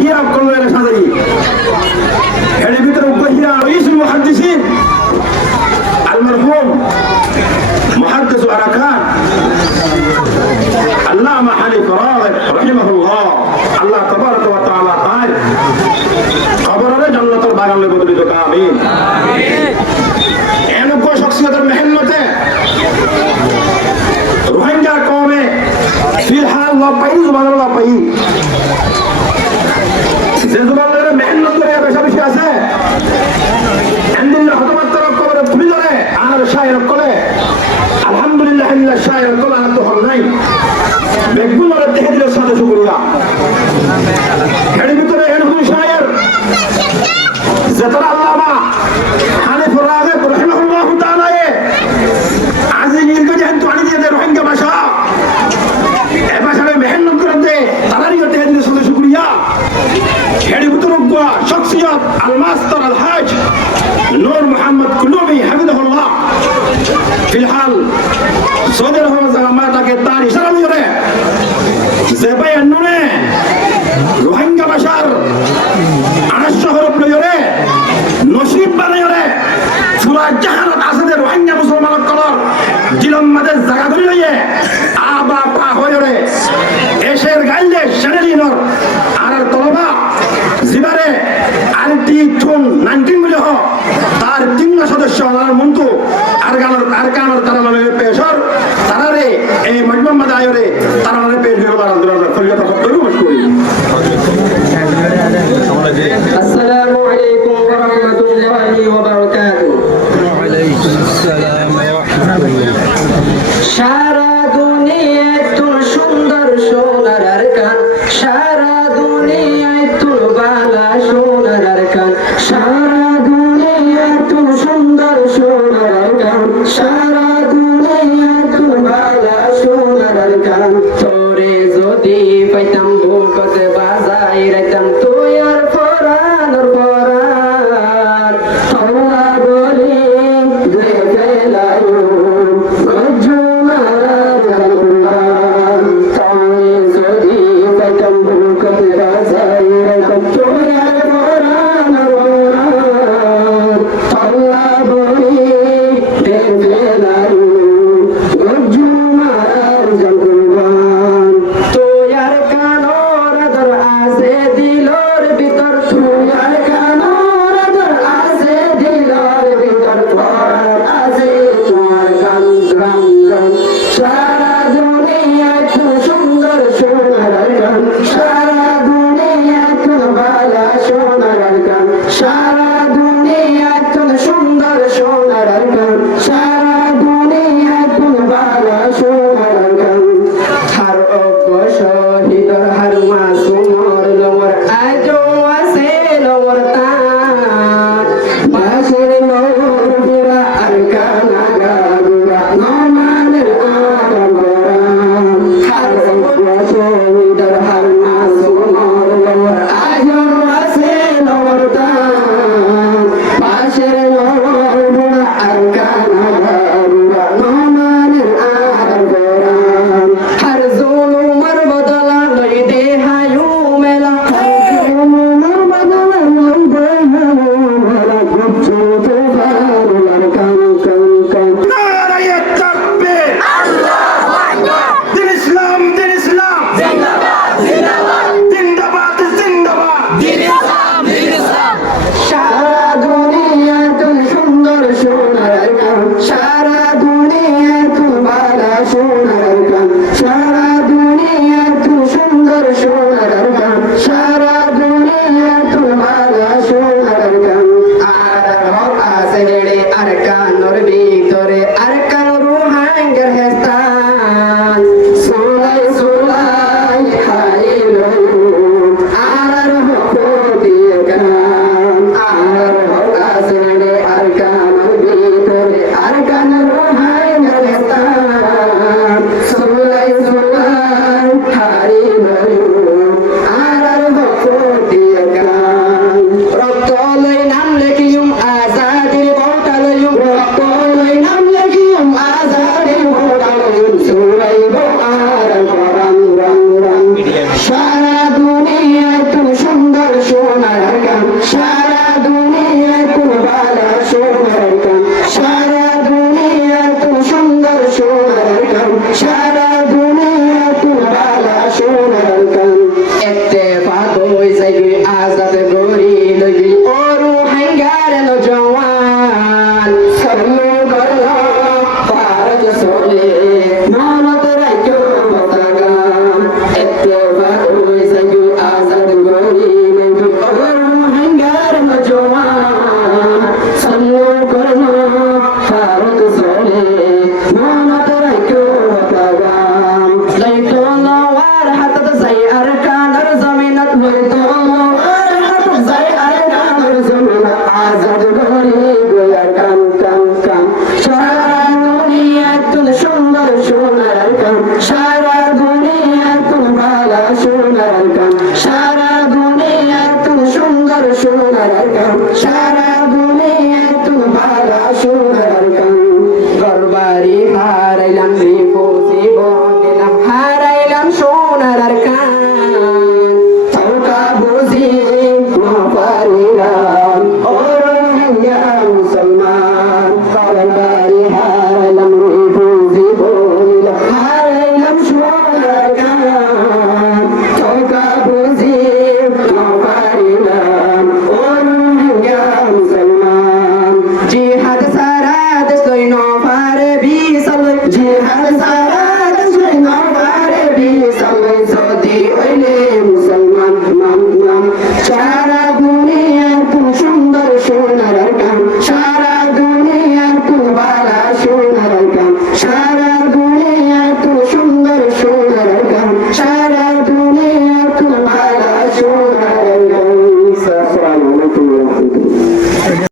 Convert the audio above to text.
হিয়া কলমের সাজাই এর ভিতরে উপহিয়া রইসুল মুহাদ্দিসিন আল মারহুম মুহাদ্দিস আরাকান আল্লামা হানিফ রাগিব রাহিমাহুল্লাহ আল্লাহ তাবারাক ওয়া তাআলা তার কবরে জান্নাতের বাগানে বদলিত আমিন আমিন এমন শখসিয়তের মেহনতে রোহিঙ্গা কওমে ফিলহাল লাপাই জুবানের লাপাই যে জুবানের মেহনত করে বেশি বেশি আছে আলহামদুলিল্লাহ হতমাত্র কবরে ভুলি ধরে আর শায়ের করে আলহামদুলিল্লাহ ইল্লা শায়ের করে আর তো হল নাই বেগুনের দেখে দিলে সাথে শুকরিয়া এর ভিতরে এরকম শায়ের যেতারা আল্লামা হানিফ রাগিব রাহিমাহুল্লাহ তাআলা আজি নীলকে যেহেন তো আনি দিয়ে রোহিঙ্গা ভাষা এ ভাষারে মেহনত করে দে তারারই দেখে দিলে সাথে শুকরিয়া এর ভিতরে শখসিয়ত আল মাস্টার আল হাজ নূর মোহাম্মদ কুলুবি হাফিজাহুল্লাহ ফিলহাল সৌদি আরব জামা তাকে তার ইশারা দিয়ে যে ভাই নুনে রোহিঙ্গা ভাষার 800 হরফ লইরে নসিব বানাইরে পুরা জাহানত আছে যে রোহিঙ্গা মুসলমান কলর জিলম মাঝে জায়গা ধরে লইয়ে আবা পা হইরে এশের গাইলে শেরেলিনর আর তলবা জিবারে আলটি থুন 19 মিলি হ তার 3 সদস্য আর মন্তু আর কানর তারা নামে পেশর তারারে এই মজমুম মাদায়রে তারা নামে পেশ হবার আন্দোলন ফলিয়া তফাক্কুর মশকুরি আসসালামু আলাইকুম ওয়া রাহমাতুল্লাহি ওয়া বারাকাতুহু ওয়া আলাইকুম আসসালাম ওয়া রাহমাতুল্লাহ সারা দুনিয়ায় তোর সুন্দর সোনার আরকান সারা দুনিয়ায় তোর বালা সোনার আরকান সারা দুনিয়ায় তোর সুন্দর সোনার আরকান সারা দুনিয়ায় তোর বালা সোনার আরকান তোরে যদি পাইতাম বুকতে বাজাই রাইতাম তুই আর পরানোর পরান তোরা বলি দেখে লাইও ওনার আর কাম